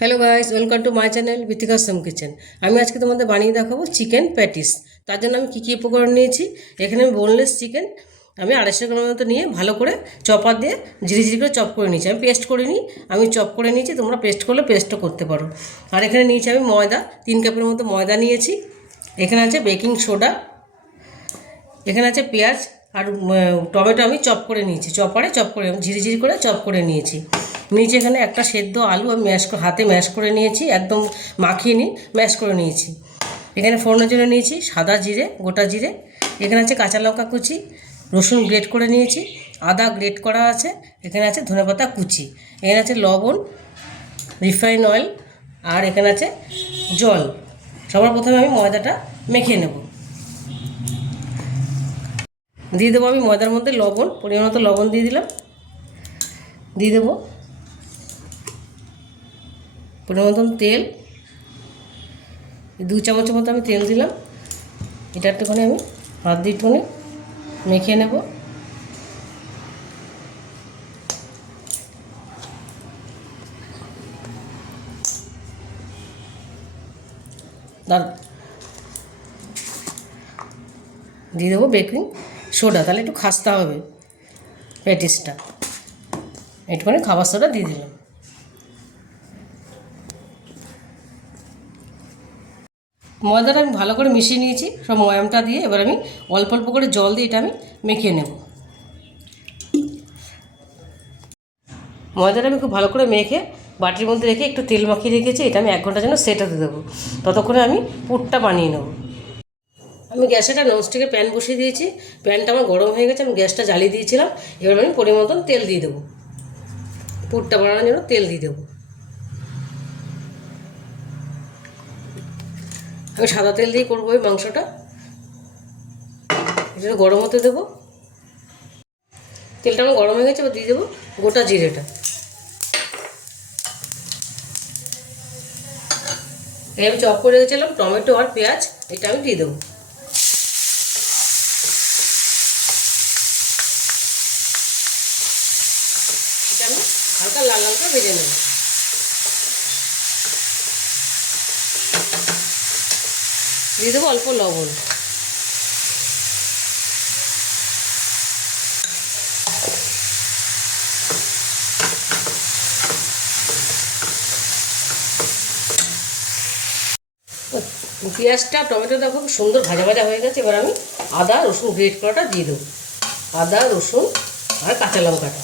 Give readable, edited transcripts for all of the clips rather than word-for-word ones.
Hello guys, welcome to my channel Bithika Som kitchen. আমি আজকে তোমাদের বানিয়ে দেখাবো চিকেন প্যাটিস। তার জন্য আমি কী উপকরণ নিয়েছি, এখানে আমি বোনলেস চিকেন আমি 250 গ্রামের মতো নিয়ে ভালো করে চপার দিয়ে ঝিরিঝিরি করে চপ করে নিয়েছি। আমি পেস্ট করে নিই, আমি চপ করে নিয়েছি, তোমরা পেস্ট করলে পেস্টও করতে পারো। আর এখানে নিয়েছি আমি ময়দা, 3 কাপের মতো ময়দা নিয়েছি। এখানে আছে বেকিং সোডা, এখানে আছে পেঁয়াজ আর টমেটো আমি চপ করে নিয়েছি, চপ করে আমি ঝিরিঝিরি করে চপ করে নিয়েছি। নিচে এখানে একটা সেদ্ধ আলু আমি হাতে ম্যাশ করে নিয়েছি, একদম মাখিয়ে নিই, ম্যাশ করে নিয়েছি। এখানে ফোড়নের জন্য নিয়েছি সাদা জিরে, গোটা জিরে। এখানে আছে কাঁচা লঙ্কা কুচি, রসুন গ্রেট করে নিয়েছি, আদা গ্রেট করা আছে। এখানে আছে ধনেপাতা কুচি, এখানে আছে লবণ, রিফাইন অয়েল, আর এখানে আছে জল। সবার প্রথমে আমি ময়দাটা মেখে নেব। দিয়ে দেবো আমি ময়দার মধ্যে লবণ, পরিমাণ মতো লবণ দিয়ে দিলাম। দিয়ে দেবো পরিমাণ মতন তেল, 2 চামচের মতো আমি তেল দিলাম। এটা একটুখানি আমি হাত দিয়ে একটুখানি মেখে নেব। দিয়ে দেবো বেকিং সোডা, তাহলে একটু খাস্তা হবে প্যাটিসটা। একটুখানি খাবার সোডা দিয়ে দিলাম। ময়দাটা আমি ভালো করে মিশিয়ে নিয়েছি সব ময়ামটা দিয়ে। এবার আমি অল্প অল্প করে জল দিয়ে এটা আমি মেখে নেব। ময়দাটা আমি খুব ভালো করে মেখে বাটির মধ্যে রেখে একটু তেল মাখিয়ে রেখেছি। এটা আমি 1 ঘন্টার জন্য সেট হতে দেবো, ততক্ষণে আমি পুরটা বানিয়ে নেব। আমি গ্যাসে একটা ননস্টিকের প্যান বসিয়ে দিয়েছি, প্যানটা আমার গরম হয়ে গেছে, আমি গ্যাসটা জ্বালিয়ে দিয়েছিলাম। এবার আমি পরিমাণ মতন তেল দিয়ে দেবো, পুরটা বানানোর জন্য তেল দিয়ে দেবো। আমি সাদা তেল দিয়ে করবো এই মাংসটা, এটা গরম হতে দেবো। তেলটা আমার গরম হয়ে গেছে, এবার দিয়ে দেবো গোটা জিরেটা। এই আমি চপ করে রেখেছিলাম টমেটো আর পেঁয়াজ, এটা আমি দিয়ে দেবো। এটা আমি হালকা লাল লাল করে ভেজে নেব। দিয়ে দেবো অল্প লবণ। পেঁয়াজটা টমেটোটা খুব সুন্দর ভাজা ভাজা হয়ে গেছে। এবার আমি আদা রসুন গ্রেট করাটা দিয়ে দেবো। আদা রসুন আর কাঁচা লঙ্কাটা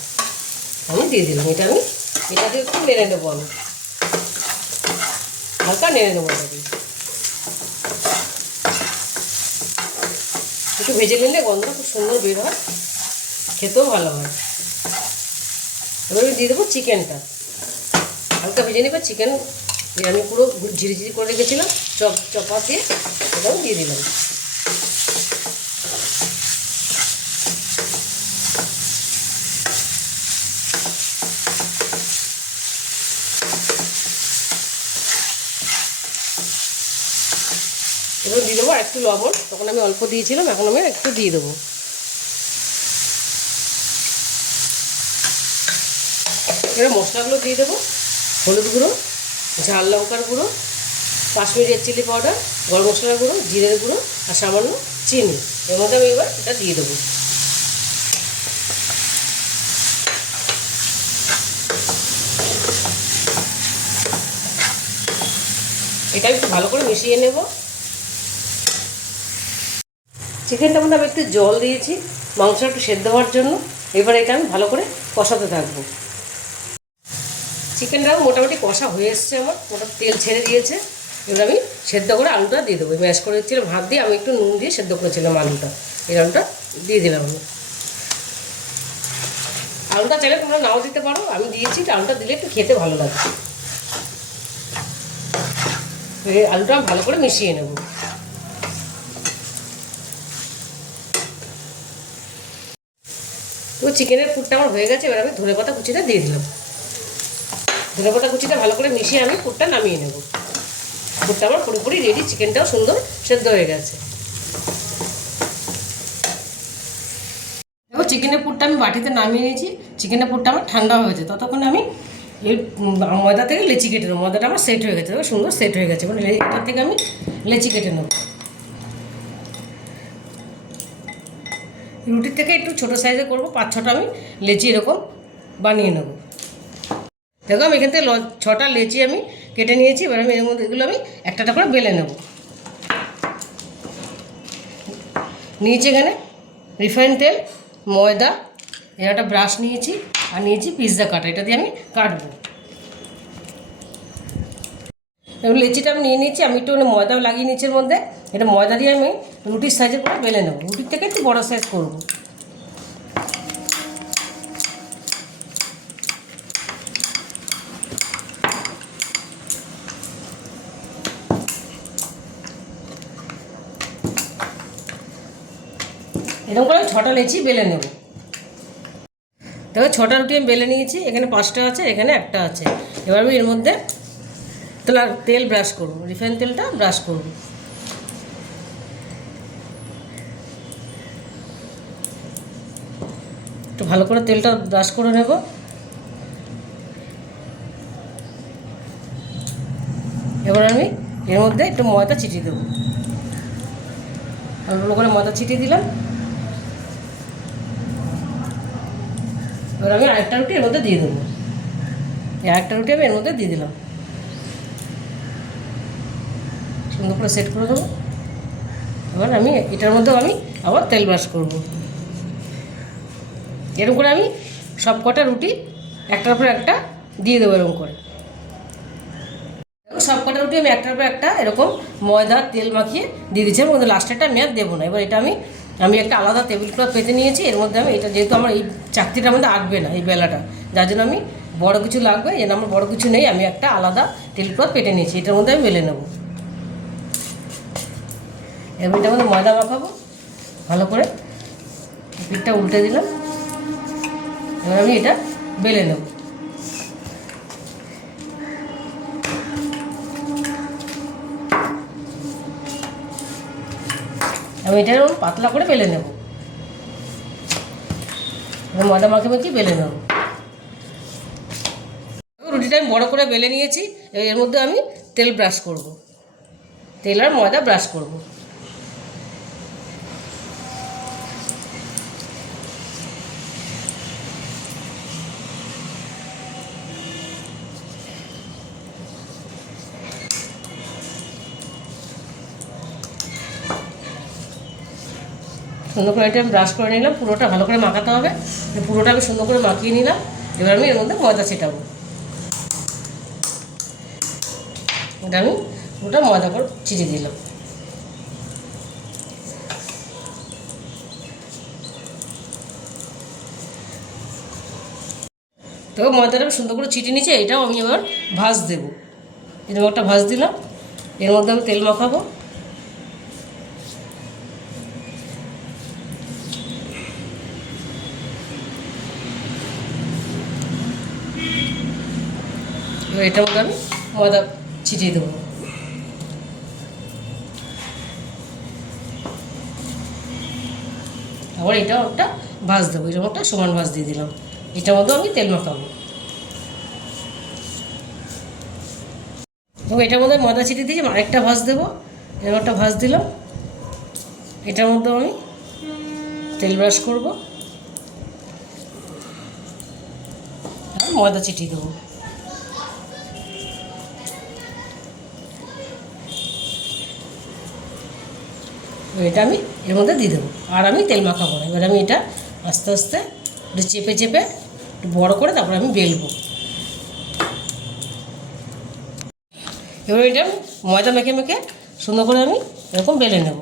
আমি দিয়ে দিলাম। এটাকে একটু নেড়ে নেবো, আমি হালকা নেড়ে নেবো। এটাকে একটু ভেজে নিলে গন্ধটা খুব সুন্দর বের হয়, খেতেও ভালো হয়। এবার আমি দিয়ে দেবো চিকেনটা, হালকা ভেজে নেবে চিকেন। আমি পুরো ঝিরিঝিরি করে রেখেছিলাম চপা দিয়ে, এটাও দিয়ে দিলাম। এবার দিয়ে দেবো একটু লবণ, তখন আমি অল্প দিয়েছিলাম, এখন আমি একটু দিয়ে দেবো। এবার মশলাগুলো দিয়ে দেবো, হলুদ গুঁড়ো, ঝাল লঙ্কার গুঁড়ো, কাশ্মীরি রেড চিলি পাউডার, গরম মশলার গুঁড়ো, জিরের গুঁড়ো আর সামান্য চিনি। এর মধ্যে আমি এবার এটা দিয়ে দেবো। এটা একটু ভালো করে মিশিয়ে নেব। চিকেনটা মধ্যে আমি একটু জল দিয়েছি মাংসটা একটু সেদ্ধ হওয়ার জন্য। এবার এটা আমি ভালো করে কষাতে থাকবো। চিকেনটাও মোটামুটি কষা হয়ে এসছে, আমার মোটামুটি তেল ছেড়ে দিয়েছে। এবার আমি সেদ্ধ করে আলুটা দিয়ে দেবো। ম্যাশ করে দিচ্ছিলাম ভাত দিয়ে, আমি একটু নুন দিয়ে সেদ্ধ করেছিলাম আলুটা, এই আলুটা দিয়ে দিলাম আমি। আলুটা চাইলে তোমরা নাও দিতে পারো, আমি দিয়েছি, আলুটা দিলে একটু খেতে ভালো লাগছে। এই আলুটা ভালো করে মিশিয়ে নেব। তো চিকেনের পুরটা আমার হয়ে গেছে। এবার আমি ধনেপাতা কুচিটা দিয়ে দিলাম। ধনেপাতা কুচিটা ভালো করে মিশিয়ে আমি পুরটা নামিয়ে নেব। পুরটা আমার পুরোপুরি রেডি, চিকেনটাও সুন্দর সেদ্ধ হয়ে গেছে। দেখো চিকেনের পুরটা আমি বাটিতে নামিয়ে নিয়েছি। চিকেনের পুরটা আমার ঠান্ডা হয়েছে, ততক্ষণে আমি এই ময়দা থেকে লেচি কেটে নেবো। ময়দাটা আমার সেট হয়ে গেছে, সুন্দর সেট হয়ে গেছে। মানে এটার থেকে আমি লেচি কেটে নেবো। রুটির থেকে একটু ছোটো সাইজে করবো, 5-6টা আমি লেচি এরকম বানিয়ে নেবো। দেখো আমি এখান থেকে 6টা লেচি আমি কেটে নিয়েছি। এবার আমি এর মধ্যে এগুলো আমি একটা করে বেলে নেব। নিয়েছি এখানে রিফাইন তেল, ময়দা, একটা ব্রাশ নিয়েছি, আর নিয়েছি পিৎজা কাটা। এটা দিয়ে আমি কাটবো। এবার লেচিটা আমি নিয়ে নিয়েছি। আমি একটু ময়দাও লাগিয়ে নিচ্ছি এর মধ্যে। এটা ময়দা দিয়ে আমি রুটির সাইজের করে বেলে নেবো। রুটির থেকে একটু বড়ো সাইজ করবো। এরকম করে 6টা লেচি বেলে নেব। দেখো 6টা রুটি আমি বেলে নিয়েছি। এখানে 5টা আছে, এখানে একটা আছে। এবার আমি এর মধ্যে তেল ব্রাশ করব, রিফাইন তেলটা ব্রাশ করব। একটু ভালো করে তেলটা ব্রাশ করে নেব। এবার আমি এর মধ্যে একটু ময়দা ছিটিয়ে দেবো। ভালো করে ময়দা ছিটিয়ে দিলাম। এবার আমি আরেকটা রুটি এর মধ্যে দিয়ে দেবো। আরেকটা রুটি আমি এর মধ্যে দিয়ে দিলাম। সুন্দর করে সেট করে দেবো। এবার আমি এটার মধ্যেও আমি আবার তেল ব্রাশ করব। এরকম করে আমি সব কটা রুটি একটার পর একটা দিয়ে দেবো। এরকম করে সব কটা রুটি আমি একটার পর একটা এরকম ময়দা তেল মাখিয়ে দিয়ে দিচ্ছি। এর মধ্যে লাস্টেরটা আমি আর দেবো না। এবার এটা আমি একটা আলাদা টেবিল ক্লথ পেতে নিয়েছি। এর মধ্যে আমি এটা যেহেতু আমার এই চাকতিটার মধ্যে আটবে না এই বেলাটা, যার জন্য আমি বড় কিছু লাগবে, যেন আমার বড় কিছু নেই, আমি একটা আলাদা টেবিল ক্লথ পেতে নিয়েছি। এটার মধ্যে আমি বেলে নেবো। এবার এটার মধ্যে ময়দা মাখাবো ভালো করে। পিঠটা উল্টে দিলাম। এবার আমি এটা বেলে নেব। আমি এটা পাতলা করে বেলে নেব। ময়দা মাখিয়ে বেলে নেব। রুটিটা আমি বড় করে বেলে নিয়েছি। এর মধ্যে আমি তেল ব্রাশ করব, তেল আর ময়দা ব্রাশ করব। সুন্দর করে এটা আমি ব্রাশ করে নিলাম। পুরোটা ভালো করে মাখাতে হবে। পুরোটা আমি সুন্দর করে মাখিয়ে নিলাম। এবার আমি এর মধ্যে ময়দা ছেটাবো। এটা আমি পুরোটা ময়দা করে ছিটিয়ে দিলাম। তো ময়দাটা আমি সুন্দর করে ছিটিয়ে নিচ্ছি। এটাও আমি এবার ভাঁজ দেবো। এরকম একটা ভাঁজ দিলাম। এর মধ্যে আমি তেল মাখাবো। এবার এটার মধ্যে আমি ময়দা ছিটিয়ে দেবো। আবার এটাও একটা ভাঁজ দেবো। এরকম একটা সমান ভাঁজ দিয়ে দিলাম। এটার মধ্যেও আমি তেল মাখাবো। এবং এটার মধ্যে ময়দা ছিটিয়ে দিয়েছি। আরেকটা ভাঁজ দেবো। এরকম একটা ভাঁজ দিলাম। এটার মধ্যেও আমি তেল ব্রাশ করব আর ময়দা ছিটিয়ে দেবো। এটা আমি এর মধ্যে দিয়ে দেবো। আর আমি তেল মাখাবো না। এবার আমি এটা আস্তে আস্তে একটু চেপে চেপে একটু বড়ো করে তারপরে আমি বেলবো। এবার এটা ময়দা মেখে মেখে সুন্দর করে আমি এরকম বেলে নেব।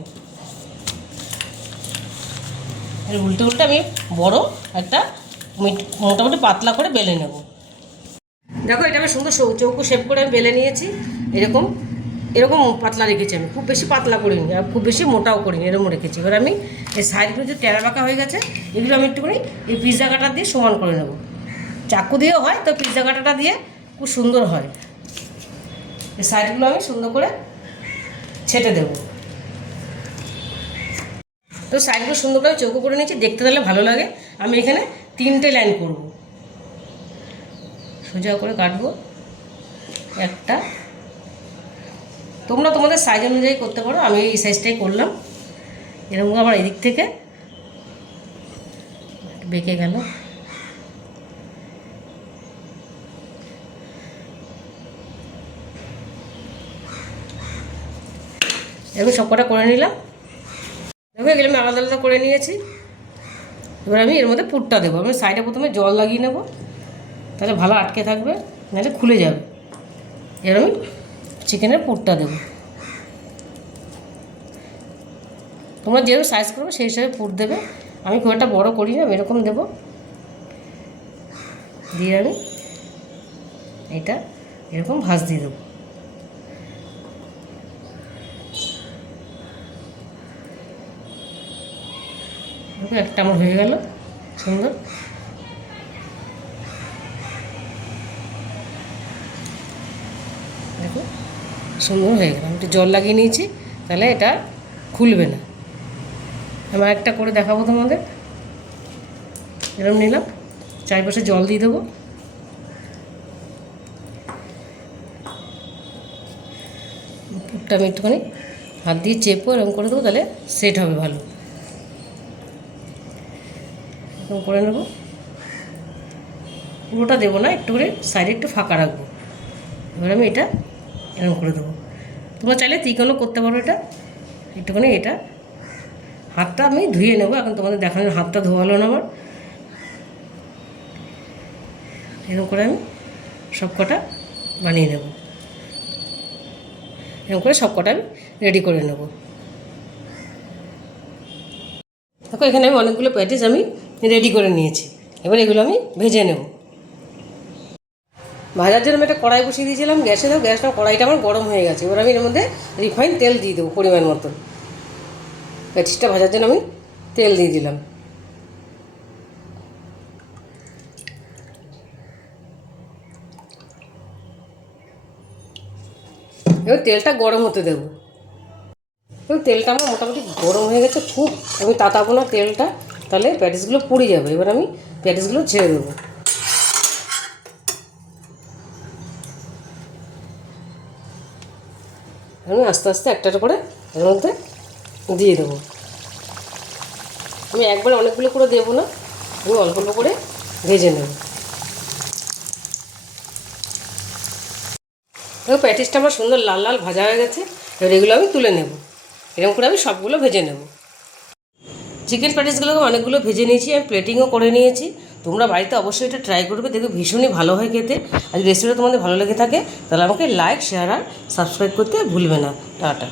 এর উল্টে উল্টে আমি বড় একটা মোটামুটি পাতলা করে বেলে নেব। দেখো এটা আমি সুন্দর চৌকো শেপ করে আমি বেলে নিয়েছি। এরকম এরকম পাতলা রেখেছি আমি। খুব বেশি পাতলা করিনি আর খুব বেশি মোটাও করিনি, এরকম রেখেছি। এবার আমি এই সাইডগুলো যে টেরা বাঁকা হয়ে গেছে এগুলো আমি একটুখানি এই পিৎজা কাটা দিয়ে সমান করে নেব। চাকু দিয়েও হয়, তো পিৎজা কাটাটা দিয়ে খুব সুন্দর হয়। এই সাইডগুলো আমি সুন্দর করে ছেটে দেবো। তো সাইডগুলো সুন্দর করে চৌকো করে নিয়েছি, দেখতে তাহলে ভালো লাগে। আমি এখানে 3টে লাইন করব। সোজা করে কাটবো একটা। তোমরা তোমাদের সাইজ অনুযায়ী করতে পারো, আমি এই সাইজটাই করলাম। এরকম আবার এদিক থেকে বেঁকে গেল। এরকম সবকটা করে নিলাম। দেখো এগুলো আমি আলাদা আলাদা করে নিয়েছি। এবার আমি এর মধ্যে পুরটা দেবো। আমি সাইডে প্রথমে জল লাগিয়ে নেব, তাহলে ভালো আটকে থাকবে, নাহলে খুলে যাবে। এবার আমি চিকেনের পুরটা দেবো। তোমরা যেরকম সাইজ করবে সেই হিসাবে পুর দেবে। আমি খুব একটা বড়ো করি না, এরকম দেবো। দিয়ে আমি এটা এরকম ভাঁজ দিয়ে দেবো। একটা আমার হয়ে গেল সুন্দর। দেখো সুন্দর হয়ে গেল। আমি একটু জল লাগিয়ে নিয়েছি, তাহলে এটা খুলবে না। আমার একটা করে দেখাবো তোমাদের। এরকম নিলাম, চারপাশে জল দিয়ে দেবো। পুরটা আমি একটুখানি হাত দিয়ে চেপো, এরকম করে দেবো, তাহলে সেট হবে ভালো। এরকম করে নেব। পুরোটা দেবো না, একটু করে সাইডে একটু ফাঁকা রাখবো। এবার আমি এটা এরকম করে দেবো। তোমরা চাইলে ত্রিকোণও করতে পারো। এটা একটুখানি এটা হাতটা আমি ধুয়ে নেবো। এখন তোমাদের দেখানোর হাতটা ধোয়ালো না আমার। এরকম করে আমি সব কটা বানিয়ে নেব। এরকম করে সব কটা আমি রেডি করে নেব। দেখো এখানে আমি অনেকগুলো প্যাটিস আমি রেডি করে নিয়েছি। এবার এগুলো আমি ভেজে নেব। ভাজার জন্য আমি একটা কড়াই বসিয়ে দিয়েছিলাম গ্যাসে। দাও গ্যাসটা, কড়াইটা আমার গরম হয়ে গেছে। এবার আমি এর মধ্যে রিফাইন তেল দিয়ে দেবো পরিমাণ মতো। প্যাটিসটা ভাজার জন্য আমি তেল দিয়ে দিলাম। এবার তেলটা গরম হতে দেবো। এবার তেলটা আমার মোটামুটি গরম হয়ে গেছে খুব। আমি তাতাবো না তেলটা, তাহলে প্যাটিসগুলো পুড়ে যাবে। এবার আমি প্যাটিসগুলো ছেড়ে দেবো। আমি আস্তে আস্তে একটা করে এর মধ্যে দিয়ে দেবো। আমি একবারে অনেকগুলো করে দেবো না, আমি অল্প অল্প করে ভেজে নেব। এবার প্যাটিসটা আমার সুন্দর লাল লাল ভাজা হয়ে গেছে। এবার এগুলো আমি তুলে নেব। এরকম করে আমি সবগুলো ভেজে নেব। চিকেন প্যাটিসগুলোকে অনেকগুলো ভেজে নিয়েছি, আমি প্লেটিংও করে নিয়েছি। তোমরা বাড়িতে অবশ্যই এটা ট্রাই করবে, দেখবে ভীষণই ভালো হয় খেতে। আর রেসিপিটা তোমাদের ভালো লেগে থাকে তাহলে আমাকে লাইক, শেয়ার আর সাবস্ক্রাইব করতে ভুলবে না। টাটা।